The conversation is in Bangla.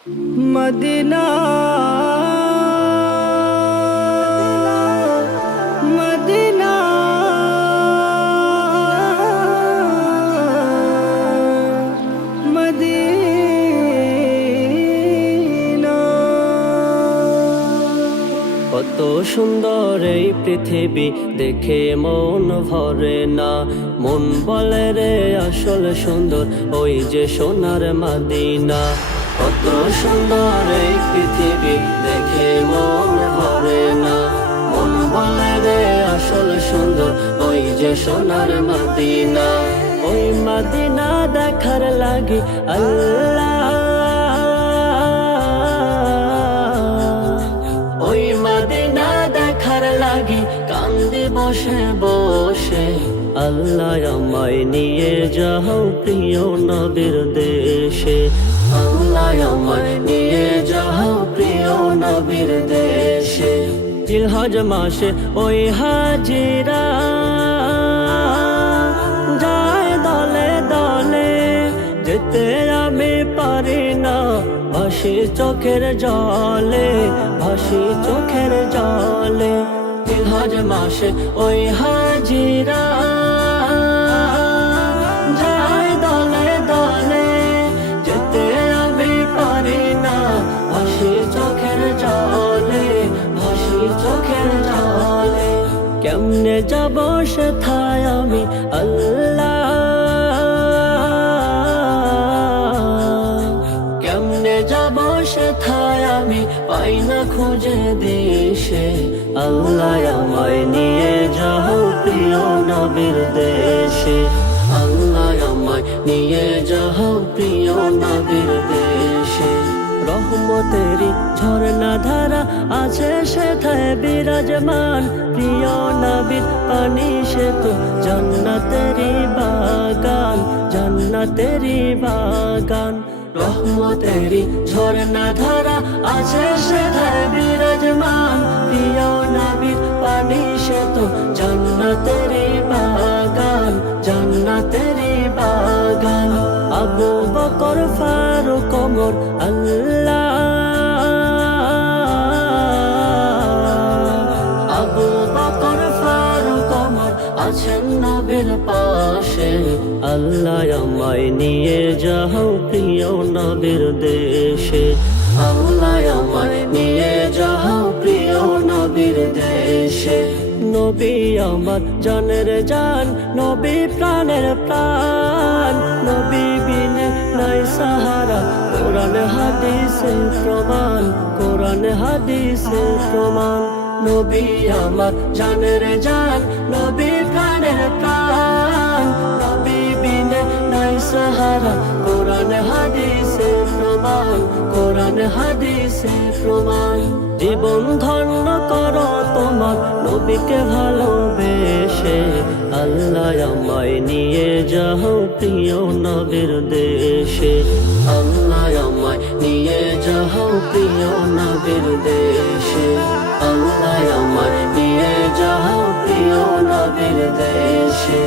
Medina Medina Medina. কত সুন্দর এই পৃথিবী দেখে মন ভরে না, মন বলে রে আসল সুন্দর ওই যে সোনার মদিনা। কত সুন্দর এই পৃথিবী দেখে মন ভরে না, মন বলে রে আসল সুন্দর ওই যে সোনার মদিনা। ওই মদিনা দেখার লাগি আল্লাহ, ওই মদিনা দেখার লাগি কান্দি বসে বসে। আল্লাহ আমায় নিয়ে যাও প্রিয় নবীর দেশে, আল্লাহ আমায় নিয়ে যাও প্রিয় নবীর দেশে। জিলহজ মাসে ওই হাজিরা যায় দলে দলে, যেতে আমি পারি না ভাসি চোখের জলে, ভাসি চোখের জলে। জিলহজ মাসে ওই হাজিরা যায় দলে দলে, যেতে আমি পারি না ভাসি চোখের জলে, ভাসি চোখের জলে। কেমনে যাব সেথায় আমি আল্লাহ, কেমনে যাব সেথায় আমি পাই না খুঁজে দেশে। আল্লাহ আমায় নিয়ে যাও প্রিয় নবীর দেশে, আল্লাহ আমায় নিয়ে যাও প্রিয় নবীর দেশে। রহমতেরি ঝরনা ধারা আছে সেথায় বিরাজমান, প্রিয় নবীর পানি সে তো জান্নাতেরি বাগান, জান্নাতেরি বাগান। রহমতেরি ঝরনা ধারা আছে সেথায় বিরাজমান, প্রিয় নবীর পানি সে তো জান্নাতেরি বাগান, জান্নাতেরি বাগান। আবু বকর ফারুক ওমর আল্লাহ, আবু বকর ফারুক ওমর আছেন নবীর পাশে। আল্লাহ আমায় নিয়ে যাও প্রিয় নবীর দেশে, আল্লাহ আমায় নিয়ে যাও প্রিয় নবীর দেশে। নবী আমার জানের জান, নবী প্রাণের প্রাণ, নবী বিনে নাই সাহারা। কোরআন হাদিসে প্রমাণ, কোরআন হাদিসে প্রমাণ। নবী আমার জানের জান, নবী প্রাণের প্রাণ, নবী বিনে নাই সাহারা। কোরআন হাদিসে প্রমাণ, কোরআন হাদিসে প্রমাণ। জীবন ধন্য করো তোমার নবীকে ভালোবেসে, আল্লাহ আমায় নিয়ে যাও প্রিয় নবীর দেশে, আল্লাহ আমায় নিয়ে যাও প্রিয় নবীর দেশে, আল্লাহ আমায় নিয়ে যাও প্রিয় নবীর দেশে।